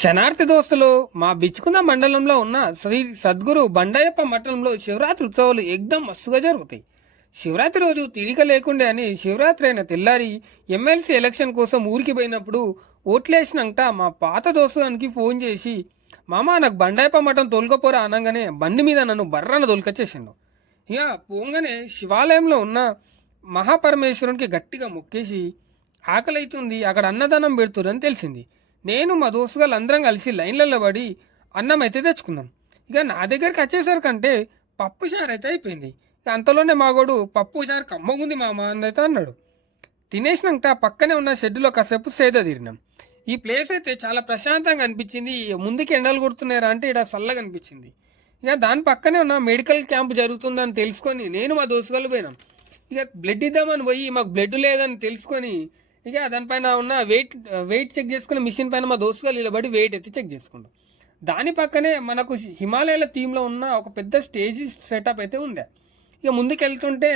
శనార్థి దోస్తులు మా బిచ్చుకుంద మండలంలో ఉన్న శ్రీ సద్గురు బండయ్యప్ప మఠంలో శివరాత్రి ఉత్సవాలు ఎగ్దం మస్తుగా జరుగుతాయి. శివరాత్రి రోజు తీరిక లేకుండే అని శివరాత్రి అయిన తెల్లారి ఎమ్మెల్సీ ఎలక్షన్ కోసం ఊరికి పోయినప్పుడు ఓట్లేసినాక మా పాత దోస్తుగానికి ఫోన్ చేసి, మామ నాకు బండాయప్ప మఠం తోలుకపోరా అనగానే బండి మీద నన్ను బర్రన తోలుకొచ్చేసిండు. ఇక పోగానే శివాలయంలో ఉన్న మహాపరమేశ్వరునికి గట్టిగా మొక్కేసి, ఆకలి అవుతుంది అక్కడ అన్నదానం పెడుతురని తెలిసింది. నేను మా దోస్తుగాళ్ళు అందరం కలిసి లైన్లలో పడి అన్నం అయితే తెచ్చుకున్నాం. ఇక నా దగ్గరికి వచ్చేసరికంటే పప్పు చారు అయితే అయిపోయింది. ఇక అంతలోనే మాగోడు పప్పు చారు కమ్మగుంది మామ అని అయితే అన్నాడు. తినేసినాక పక్కనే ఉన్న షెడ్డులో కాసేపు సేద తీరినాం. ఈ ప్లేస్ అయితే చాలా ప్రశాంతంగా అనిపించింది. ముందుకి ఎండలు కొడుతున్నారా అంటే ఇక్కడ చల్లగా అనిపించింది. ఇక దాని పక్కనే ఉన్న మెడికల్ క్యాంప్ జరుగుతుందని తెలుసుకొని నేను మా దోస్తుగాళ్ళు పోయినాం. ఇక బ్లడ్ ఇద్దామని పోయి మాకు బ్లడ్ లేదని తెలుసుకొని ఇక దానిపైన ఉన్న వెయిట్ చెక్ చేసుకున్న మిషన్ పైన మా దోస్తుగాలు నిలబడి వెయిట్ అయితే చెక్ చేసుకుంటాం. దాని పక్కనే మనకు హిమాలయాల థీమ్లో ఉన్న ఒక పెద్ద స్టేజ్ సెటప్ అయితే ఉండే. ఇక ముందుకెళ్తుంటే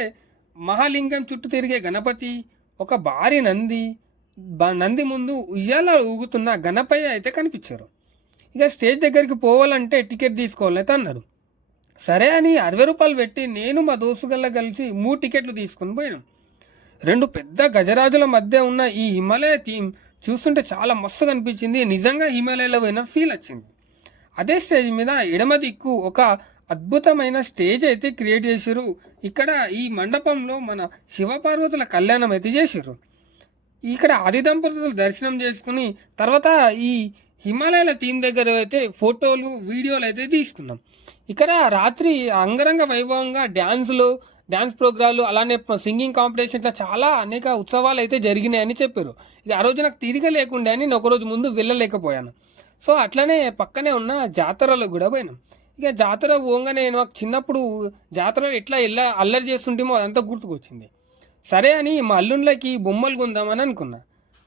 మహాలింగం చుట్టూ తిరిగే గణపతి, ఒక భారీ నంది ముందు ఉయ్యాల ఊగుతున్న గణపయ్య అయితే కనిపించారు. ఇక స్టేజ్ దగ్గరికి పోవాలంటే టికెట్ తీసుకోవాలని అయితే అన్నారు. సరే అని 60 రూపాయలు పెట్టి నేను మా దోస్తుగల్లా కలిసి 3 టికెట్లు తీసుకొని పోయినాం. 2 పెద్ద గజరాజుల మధ్య ఉన్న ఈ హిమాలయ థీమ్ చూస్తుంటే చాలా మస్తుగా అనిపించింది. నిజంగా హిమాలయాలో పోయిన ఫీల్ వచ్చింది. అదే స్టేజ్ మీద ఎడమ దిక్కు ఒక అద్భుతమైన స్టేజ్ అయితే క్రియేట్ చేశారు. ఇక్కడ ఈ మండపంలో మన శివపార్వతుల కళ్యాణం అయితే చేశారు. ఇక్కడ ఆది దంపతులు దర్శనం చేసుకుని తర్వాత ఈ హిమాలయాల థీమ్ దగ్గర అయితే ఫోటోలు వీడియోలు అయితే తీసుకున్నాం. ఇక్కడ రాత్రి అంగరంగ వైభవంగా డ్యాన్స్ ప్రోగ్రాంలు అలానే సింగింగ్ కాంపిటీషన్ ఇట్లా చాలా అనేక ఉత్సవాలు అయితే జరిగినాయని చెప్పారు. ఇక ఆ రోజు నాకు తీరిక లేకుండా అని నేను ఒకరోజు ముందు వెళ్ళలేకపోయాను. సో అట్లనే పక్కనే ఉన్న జాతరలో కూడా పోయినాం. ఇక జాతర పోగానే నాకు చిన్నప్పుడు జాతరలో ఎట్లా అల్లరి చేస్తుంటేమో అదంతా గుర్తుకొచ్చింది. సరే అని మా అల్లుండ్లకి బొమ్మలు కొందామని అనుకున్నా.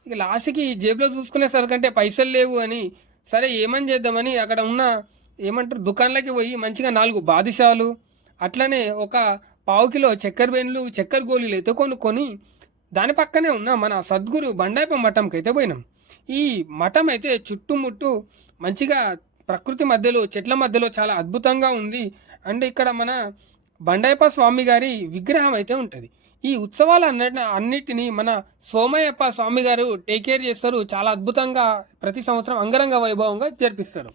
ఇక లాస్ట్కి జేబులో చూసుకునేసరికంటే పైసలు లేవు అని సరే ఏమని చేద్దామని అక్కడ ఉన్న దుకాణాలకి పోయి మంచిగా 4 బాదుషాలు అట్లనే ఒక 1/2 కిలో చక్కెర గోళీలు అయితే కొనుక్కొని దాని పక్కనే ఉన్న మన సద్గురు బండాయప్ప మఠంకి అయితే పోయినాం. ఈ మఠం అయితే చుట్టుముట్టు మంచిగా ప్రకృతి మధ్యలో చెట్ల మధ్యలో చాలా అద్భుతంగా ఉంది. అండ్ ఇక్కడ మన బండాయప్ప స్వామి గారి విగ్రహం అయితే ఉంటుంది. ఈ ఉత్సవాలు అన్నిటినీ మన సోమయ్యప్ప స్వామి గారు టేక్ కేర్ చేస్తారు. చాలా అద్భుతంగా ప్రతి సంవత్సరం అంగరంగ వైభవంగా జరిపిస్తారు.